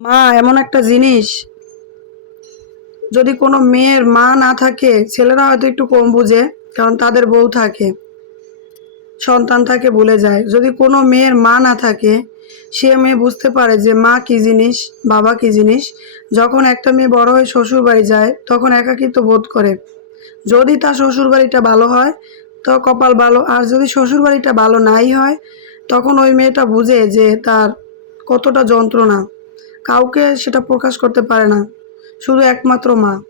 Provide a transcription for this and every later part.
মা, এমন একটা জিনিস। যদি কোনো মেয়ের মা না থাকে, ছেলেরা হয়তো একটু কম বুঝে, কারণ তাদের বউ থাকে, সন্তান থাকে ভুলে যায়। যদি কোনো মেয়ের মা না থাকে, সে মেয়ে বুঝতে পারে যে মা কি জিনিস, বাবা কি জিনিস। যখন একটা মেয়ে বড় হয়ে শ্বশুর বাড়ি যায়, তখন একাকিত্ব বোধ করে। যদি তার শ্বশুর বাড়িটা ভালো হয়, তো কপাল ভালো। আর যদি শ্বশুর বাড়িটা ভালো নাই হয়, তখন ওই মেয়েটা বুঝে যে তার কতটা যন্ত্রণা। কাউকে সেটা প্রকাশ করতে পারে না। শুধু একমাত্র মা।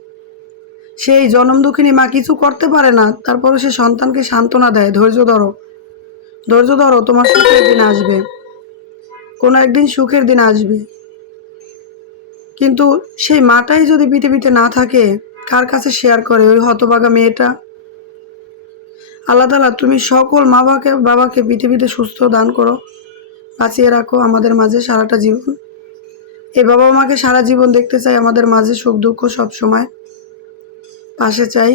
সেই জনম দুঃখিনী মা কিছু করতে পারে না তারপরে সে সন্তানকে সান্ত্বনা দেয়, ধৈর্য ধরো। ধৈর্য ধরো, তোমার সুখের দিন আসবে। কোনো একদিন সুখের দিন আসবে। কিন্তু সেই মাটাই যদি পৃথিবীতে না থাকে, কার কাছে শেয়ার করে ওই হতবাগা মেয়েটা? আল্লাহ তালা তুমি সকল মা বাবাকে বাবাকে পৃথিবীতে সুস্থ দান করো, বাঁচিয়ে রাখো আমাদের মাঝে সারাটা জীবন। এই বাবা মাকে সারা জীবন দেখতে চাই, আমাদের মাঝে সুখ দুঃখ সব সময়। পাশে চাই,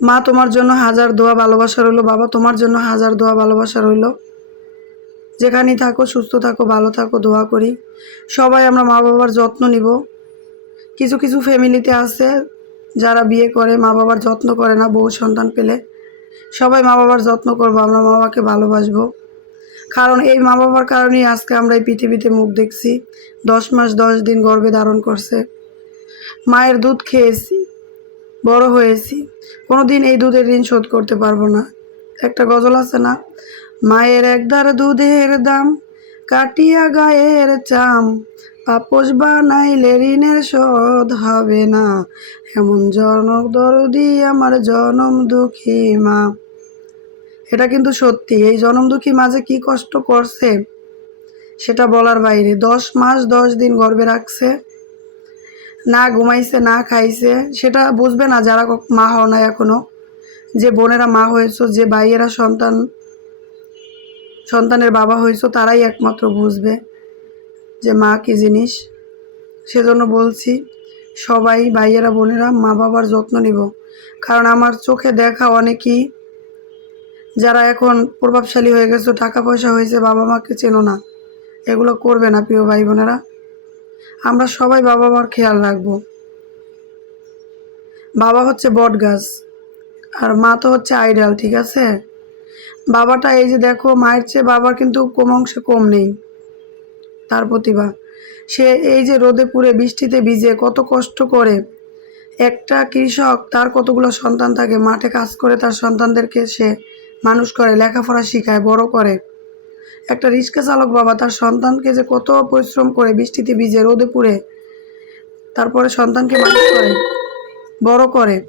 মা তোমার জন্য হাজার দোয়া ভালোবাসা রইল, বাবা তোমার জন্য হাজার দোয়া ভালোবাসা রইল। যেখানেই থাকো, সুস্থ থাকো, ভালো থাকো, দোয়া করি। সবাই আমরা মা বাবার যত্ন নিব। কিছু কিছু ফ্যামিলিতে আছে যারা বিয়ে করে, মা বাবার যত্ন করে না, বউ সন্তান পেলে। সবাই মা বাবার যত্ন করব, আমরা মা বাবাকে ভালোবাসবো। কারণ এই মা বাবার কারণেই আজকে আমরা এই পৃথিবীতে মুখ দেখছি। দশ মাস, দশ দিন গর্ভে ধারণ করছে। মায়ের দুধ খেয়েছি, বড় হয়েছি। কোনো দিন এই দুধের ঋণ শোধ করতে পারব না। একটা গজল আছে না? মায়ের একদার দুধের দাম, কাটিয়া গায়ের চাম। পাপস বানাইলে ঋণের শোধ হবে না। এমন জনক দরদি আমার জনম দুঃখী মা। এটা কিন্তু সত্যি। এই জনম দুঃখী মাঝে কি কষ্ট করছে, সেটা বলার বাইরে। দশ মাস দশ দিন গর্বে রাখছে, না ঘুমাইছে, না খাইছে, সেটা বুঝবে না যারা মা হও না এখনও। যে বোনেরা মা হয়েছো, যে ভাইয়েরা সন্তান, সন্তানের বাবা হয়েছো, তারাই একমাত্র বুঝবে যে মা কি জিনিস। সেজন্য বলছি, সবাই ভাইয়েরা, বোনেরা মা বাবার যত্ন নিব। কারণ আমার চোখে দেখা অনেকই যারা এখন প্রভাবশালী হয়ে গেছে, টাকা পয়সা হয়েছে, বাবা মাকে চেনো না। এগুলো করবে না, প্রিয় ভাই বোনেরা। আমরা সবাই বাবা মার খেয়াল রাখব। বাবা হচ্ছে বট গাছ, আর মা তো হচ্ছে আইডাল, ঠিক আছে? বাবাটা এই যে দেখো, মায়ের চেয়ে বাবার কিন্তু কম অংশে কম নেই। তার প্রতিভা। সে এই যে রোদে পুড়ে বৃষ্টিতে ভিজে কত কষ্ট করে। একটা কৃষক, তার কতগুলো সন্তান থাকে, মাঠে কাজ করে তার সন্তানদেরকে সে মানুষ করে, লেখাপড়া শিখায়, বড় করে। একটা রিক্সা চালক বাবা তার সন্তানকে যে কত পরিশ্রম করে বৃষ্টিতে ভিজে রোদে পুড়ে, তারপরে সন্তানকে মানুষ করে, বড় করে।